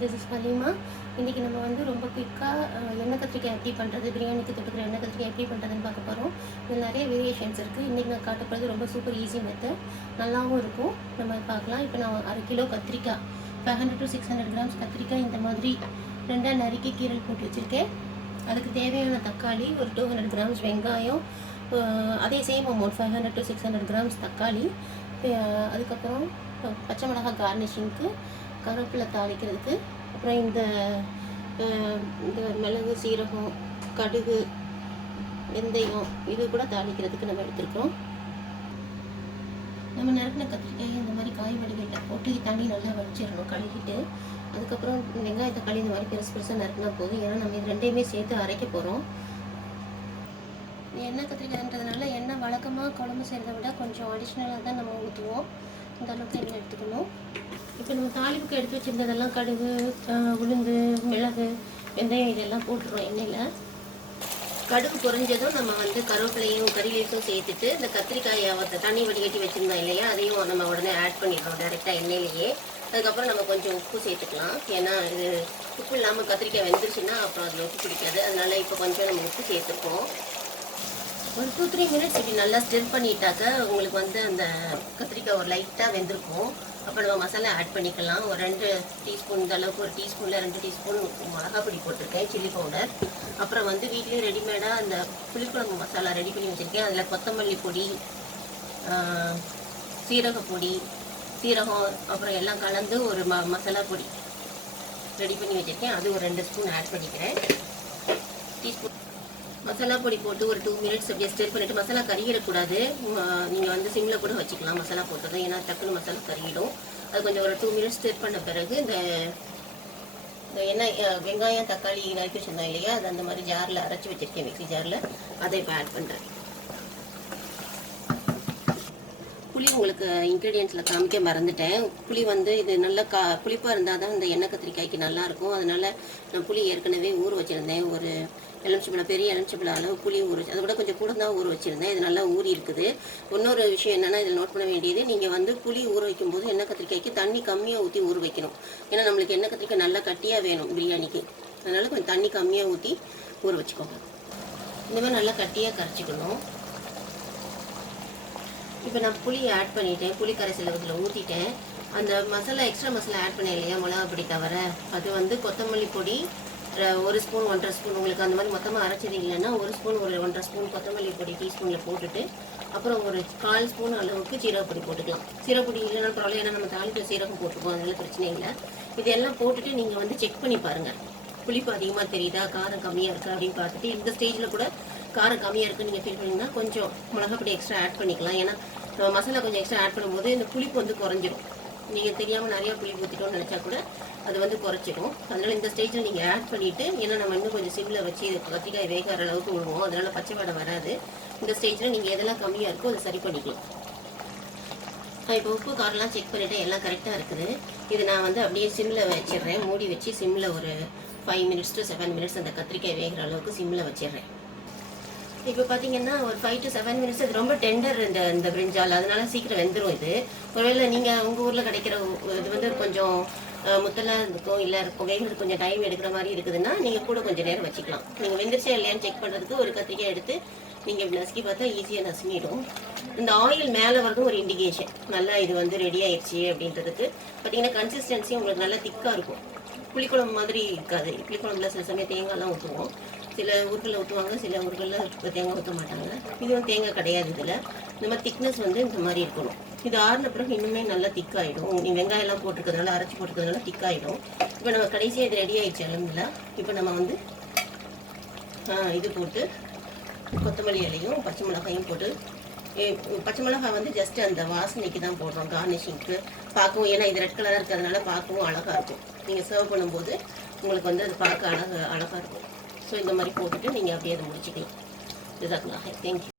This is Halima. இன்றைக்கி நம்ம வந்து ரொம்ப குயிக்காக எண்ணெய் கத்திரிக்காய் எப்படி பண்ணுறது, பிரியாணிக்கு தொட்டுக்கிற எண்ணெய் கத்திரிக்காய் எப்படி பண்ணுறதுன்னு பார்க்க போகிறோம். இதில் நிறைய வேரியேஷன்ஸ் இருக்குது. இன்றைக்கி நான் காட்டப்படுறது ரொம்ப சூப்பர் ஈஸி மெத்தட், நல்லாவும் இருக்கும். நம்ம பார்க்கலாம். இப்போ நான் 1/2 கிலோ கத்திரிக்காய், 500 to 600 கிராம்ஸ் கத்திரிக்காய் இந்த மாதிரி ரெண்டாக நறுக்கி கீரல் போட்டு வச்சுருக்கேன். அதுக்கு தேவையான தக்காளி ஒரு 200 கிராம்ஸ், வெங்காயம் அதே சேம் அமௌண்ட் 500 to 600 கிராம்ஸ் தக்காளி, அதுக்கப்புறம் பச்சை மிளகாய் கார்னிஷிங்க்கு, கருவேப்பிலை தாளிக்கிறதுக்கு, அப்புறம் இந்த மிளகு, சீரகம், கடுகு, வெந்தயம் இது கூட தாளிக்கிறதுக்கு நம்ம எடுத்துருக்கோம். நம்ம நறுக்கின கத்திரிக்காய் இந்த மாதிரி காய் வடிகட்டில் போட்டு தண்ணி நல்லா வடிச்சிடணும் கழுவிட்டு. அதுக்கப்புறம் வெங்காய தக்காளி இந்த மாதிரி பெருசு பெருசாக நறுக்கினா போதும். ஏன்னா நம்ம இது ரெண்டையுமே சேர்த்து அரைக்க போகிறோம். எண்ணெய் கத்திரிக்காய்ன்றதுனால எண்ணெய் வழக்கமாக குழம்பு செய்கிறத விட கொஞ்சம் அடிஷ்னலாக தான் நம்ம ஊற்றுவோம். இந்த அளவுக்கு எண்ணெய் எடுத்துக்கணும். இப்போ நம்ம தாளிப்புக்கு எடுத்து வச்சுருந்ததெல்லாம் கடுகு, உளுந்து, மிளகு, வெந்தயம் இதெல்லாம் போட்டுருவோம் எண்ணெயில். கடுகு பொரிஞ்சதும் நம்ம வந்து கருவேப்பிலையும் கறிவேப்பும் சேர்த்துட்டு இந்த கத்திரிக்காயை தண்ணி வடிகட்டி வச்சுருந்தோம் இல்லையா, அதையும் நம்ம உடனே ஆட் பண்ணிடுறோம் டேரெக்டாக எண்ணெயிலேயே. அதுக்கப்புறம் நம்ம கொஞ்சம் உப்பு சேர்த்துக்கலாம். ஏன்னா இது உப்பு இல்லாமல் கத்திரிக்காய் வெந்துருச்சுன்னா அப்புறம் அதில் உப்பு பிடிக்காது. அதனால் இப்போ கொஞ்சம் நம்ம உப்பு சேர்த்துருக்கோம். ஒரு 2-3 மினிட்ஸ் இப்படி நல்லா ஸ்டிர் பண்ணிட்டாக்க உங்களுக்கு வந்து அந்த கத்திரிக்காய் ஒரு லைட்டாக வெந்திருக்கும். அப்போ நம்ம மசாலா ஆட் பண்ணிக்கலாம். ஒரு 2 டீஸ்பூன் இந்த அளவுக்கு, ஒரு டீஸ்பூனில் 2 டீஸ்பூன் மிளகா பொடி போட்டிருக்கேன், சில்லி பவுடர். அப்புறம் வந்து வீட்லேயே ரெடிமேடாக அந்த புளிக்குழம்பு மசாலா ரெடி பண்ணி வச்சுருக்கேன். அதில் கொத்தமல்லி பொடி, சீரகப்பொடி, சீரகம் அப்புறம் எல்லாம் கலந்து ஒரு மசாலா பொடி ரெடி பண்ணி வச்சுருக்கேன். அது ஒரு 2 ஸ்பூன் ஆட் பண்ணிக்கிறேன். டீஸ்பூன் மசாலா பொடி போட்டு ஒரு 2 மினிட்ஸ் அப்படியே ஸ்டிர் பண்ணிவிட்டு, மசாலா கறியிடக்கூடாது. நீங்கள் வந்து சிம்மில் கூட வச்சுக்கலாம் மசாலா போட்டதும், ஏன்னா டக்குன்னு மசாலா கறியிடும். அது கொஞ்சம் ஒரு 2 மினிட்ஸ் ஸ்டிர் பண்ண பிறகு இந்த எண்ணெய் வெங்காயம் தக்காளி நறுக்கி வச்சுருந்தோம் இல்லையா, அது அந்த மாதிரி ஜாரில் அரைச்சி வச்சுருக்கேன், மிக்ஸி ஜாரில். அதை இப்போ ஆட் பண்ணுறேன். புளி உங்களுக்கு இன்க்ரீடியன்ஸில் காமிக்க மறந்துட்டேன். புளி வந்து இது நல்லா புளிப்பாக இருந்தால் தான் இந்த எண்ணெய் கத்திரிக்காய்க்கு நல்லாயிருக்கும். அதனால் நான் புளி ஏற்கனவே ஊற வச்சுருந்தேன். ஒரு எலுமிச்சம்பழம், பெரிய எலுமிச்சம்பழம் அளவு புளி ஊற வச்சு, அதை விட கொஞ்சம் கூட தான் ஊற வச்சுருந்தேன். இது நல்லா ஊறி இருக்குது. இன்னொரு விஷயம் என்னென்னா, இதில் நோட் பண்ண வேண்டியது, நீங்கள் வந்து புளி ஊற வைக்கும்போது எண்ணெய் கத்திரிக்காய்க்கு தண்ணி கம்மியாக ஊற்றி ஊற வைக்கணும். ஏன்னா நம்மளுக்கு எண்ணெய் கத்திரிக்காய் நல்லா கட்டியாக வேணும் பிரியாணிக்கு. அதனால் கொஞ்சம் தண்ணி கம்மியாக ஊற்றி ஊற வச்சுக்கோங்க. இந்த மாதிரி நல்லா கட்டியாக கரைச்சிக்கணும். இப்போ நான் புளி ஆட் பண்ணிட்டேன், புளி கரைசலை இதில் ஊற்றிட்டேன். அந்த மசாலா எக்ஸ்ட்ரா மசாலா ஆட் பண்ணேன் இல்லையா, மிளகா பொடி தவிர, அது வந்து கொத்தமல்லி பொடி 1 ஸ்பூன் 1.5 ஸ்பூன், உங்களுக்கு அந்த மாதிரி மொத்தமாக அரைச்சது இல்லைன்னா 1 ஸ்பூன் ஒரு 1.5 ஸ்பூன் கொத்தமல்லி பொடி டீஸ்பூனில் போட்டுட்டு, அப்புறம் ஒரு 1/4 ஸ்பூன் அளவுக்கு சீரகப்பொடி போட்டுக்கலாம். சீரகப்பொடி இல்லைன்னா பரவாயில்ல, ஏன்னா நம்ம தாளிப்பு சீரகம் போட்டுக்கோம், அதனால பிரச்சனை இல்லை. இதெல்லாம் போட்டுட்டு நீங்கள் வந்து செக் பண்ணி பாருங்கள், புளிப்பு அதிகமாக தெரியுதா, காரம் கம்மியாக இருக்கா அப்படின்னு பார்த்துட்டு, இந்த ஸ்டேஜில் கூட காரம் கம்மியாக இருக்குன்னு நீங்கள் ஃபீல் பண்ணிங்கன்னா கொஞ்சம் மிளகாப்பொடி எக்ஸ்ட்ரா ஆட் பண்ணிக்கலாம். ஏன்னா நம்ம மசாலா கொஞ்சம் எக்ஸ்ட்ரா ஆட் பண்ணும்போது இந்த புளிப்பு வந்து குறைஞ்சிடும். நீங்கள் தெரியாமல் நிறையா புளிப்பு ஊற்றிட்டோம்னு நினச்சா கூட அது வந்து குறைச்சிடும். அதனால் இந்த ஸ்டேஜில் நீங்கள் ஆட் பண்ணிவிட்டு, ஏன்னா நம்ம இன்னும் கொஞ்சம் சிம்மில் வச்சு கத்திரிக்காய் வேகார அளவுக்கு விடுவோம், அதனால் பச்சை வாடை வராது. இந்த ஸ்டேஜில் நீங்கள் எதெல்லாம் கம்மியாக இருக்கோ அதை சரி பண்ணிக்கலாம். நான் இப்போ உப்பு காரெலாம் செக் பண்ணிவிட்டு எல்லாம் கரெக்டாக இருக்குது. இது நான் வந்து அப்படியே சிம்மில் வச்சிடுறேன். மூடி வச்சு சிம்மில் ஒரு 5 மினிட்ஸ் to 7 மினிட்ஸ் அந்த கத்திரிக்காய் வேகிற அளவுக்கு சிம்மில் வச்சிடுறேன். இப்போ பார்த்தீங்கன்னா ஒரு 5 to 7 மினிட்ஸ். இது ரொம்ப டெண்டர் இந்த பிரிஞ்சால், அதனால சீக்கிரம் வெந்துடும். இது ஒருவேளை நீங்கள் உங்கள் ஊரில் கிடைக்கிற இது வந்து கொஞ்சம் முத்தலாக இருக்கும், இல்லை இருக்கும், வேகிறதுக்கு கொஞ்சம் டைம் எடுக்கிற மாதிரி இருக்குதுன்னா நீங்கள் கூட கொஞ்சம் நேரம் வச்சுக்கலாம். நீங்கள் வெந்துருச்சா இல்லையான்னு செக் பண்ணுறதுக்கு ஒரு கத்திரிக்காய் எடுத்து நீங்கள் இப்படி நசுக்கி பார்த்தா ஈஸியாக நசுங்கிடும். இந்த ஆயில் மேலே வரதும் ஒரு இண்டிகேஷன், நல்லா இது வந்து ரெடி ஆயிடுச்சு அப்படின்றதுக்கு. பார்த்தீங்கன்னா கன்சிஸ்டன்சி உங்களுக்கு நல்லா திக்காக இருக்கும். புளிக்குழம்பு மாதிரி இருக்காது. புளிக்குழம்புல சில சமயம் தேங்காய்லாம் ஊற்றுவோம், சில ஊர்களில் ஊற்றுவாங்க, சில ஊர்களில் தேங்காய் ஊற்ற மாட்டாங்க. இது வந்து தேங்காய் கிடையாது. இதில் இந்த மாதிரி திக்னஸ் வந்து இந்த மாதிரி இருக்கணும். இது ஆறின பிறகு இன்னுமே நல்லா திக்காகிடும். நீங்கள் வெங்காயம்லாம் போட்டிருக்கிறதுனால, அரைச்சி போட்டிருக்கிறதுனால திக்காகிடும். இப்போ நம்ம கடைசியாக இது ரெடி ஆகிடுச்சு அளவில். இப்போ நம்ம வந்து இது போட்டு கொத்தமல்லி இலையும் பச்சை மிளகாயும் போட்டு, பச்சை மிளகாய் வந்து ஜஸ்ட் அந்த வாசனைக்கு தான் போடுறோம், கார்னிஷிங்க்கு பார்க்கவும். ஏன்னா இது ரெட் கலராக இருக்கிறதுனால பார்க்கவும் அழகாக இருக்கும். நீங்கள் சர்வ் பண்ணும்போது உங்களுக்கு வந்து அது பார்க்க அழகாக இருக்கும். ஸோ இந்த மாதிரி போட்டுட்டு நீங்கள் அப்படியே அதை முடிச்சுக்கலாம். இதுதான். தேங்க்யூ.